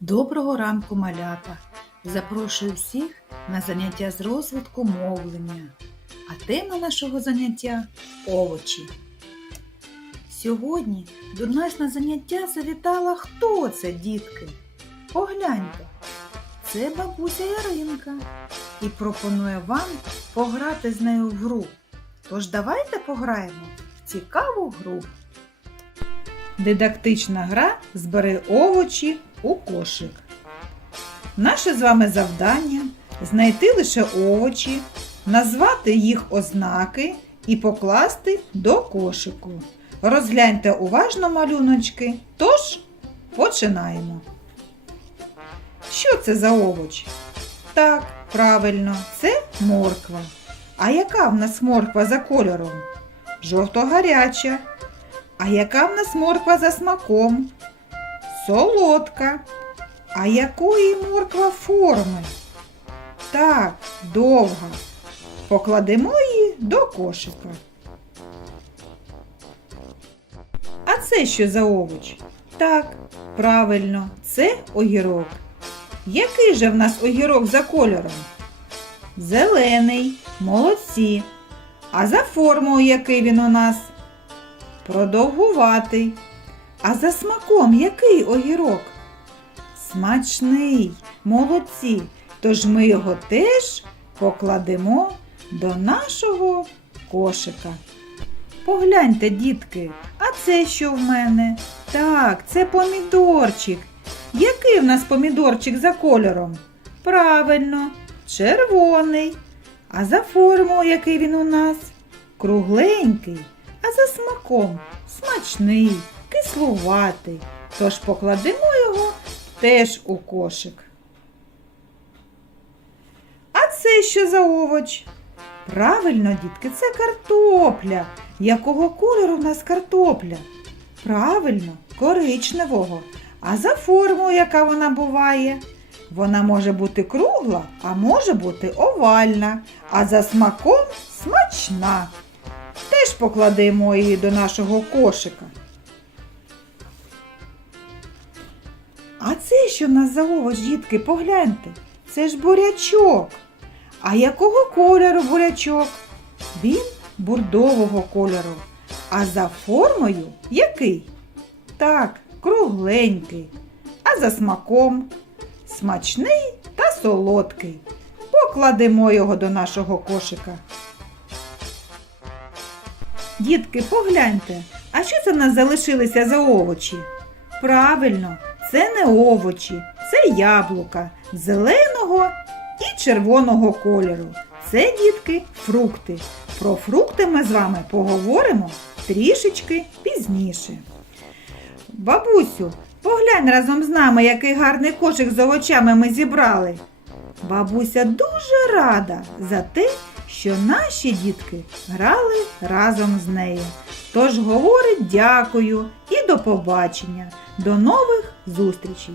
Доброго ранку, малята! Запрошую всіх на заняття з розвитку мовлення. А тема нашого заняття овочі. Сьогодні до нас на заняття завітала хто це, дітки? Погляньте, це бабуся Яринка і пропонує вам пограти з нею в гру. Тож давайте пограємо в цікаву гру. Дидактична гра збери овочі у кошик. Наше з вами завдання знайти лише овочі, назвати їх ознаки і покласти до кошику. Розгляньте уважно малюночки. Тож починаємо. Що це за овоч? Так, правильно, це морква. А яка в нас морква за кольором? Жовто-гаряча. А яка в нас морква за смаком? Солодка. А якої морква форми? Так, довга. Покладемо її до кошика. А це що за овоч? Так, правильно, це огірок. Який же в нас огірок за кольором? Зелений, молодці. А за формою який він у нас? Продовгуватий. А за смаком який огірок? Смачний, молодці. Тож ми його теж покладемо до нашого кошика. Погляньте, дітки, а це що в мене? Так, це помідорчик. Який в нас помідорчик за кольором? Правильно, червоний. А за формою який він у нас? Кругленький, а за смаком смачний, кислуватий. Тож покладемо його теж у кошик. А це що за овоч? Правильно, дітки, це картопля. Якого кольору в нас картопля? Правильно, коричневого. А за формою, яка вона буває? Вона може бути кругла, а може бути овальна, а за смаком смачна. Теж покладемо її до нашого кошика. А це що в нас за овоч, дітки, погляньте. Це ж бурячок. А якого кольору бурячок? Він бурдового кольору. А за формою який? Так, кругленький. А за смаком смачний та солодкий. Покладемо його до нашого кошика. Дітки, погляньте, а що це в нас залишилися за овочі? Правильно, це не овочі, це яблука зеленого і червоного кольору. Це, дітки, фрукти. Про фрукти ми з вами поговоримо трішечки пізніше. Бабусю, поглянь разом з нами, який гарний кошик з овочами ми зібрали. Бабуся дуже рада за те, що наші дітки грали разом з нею. Тож говорить дякую і до побачення. До нових зустрічей!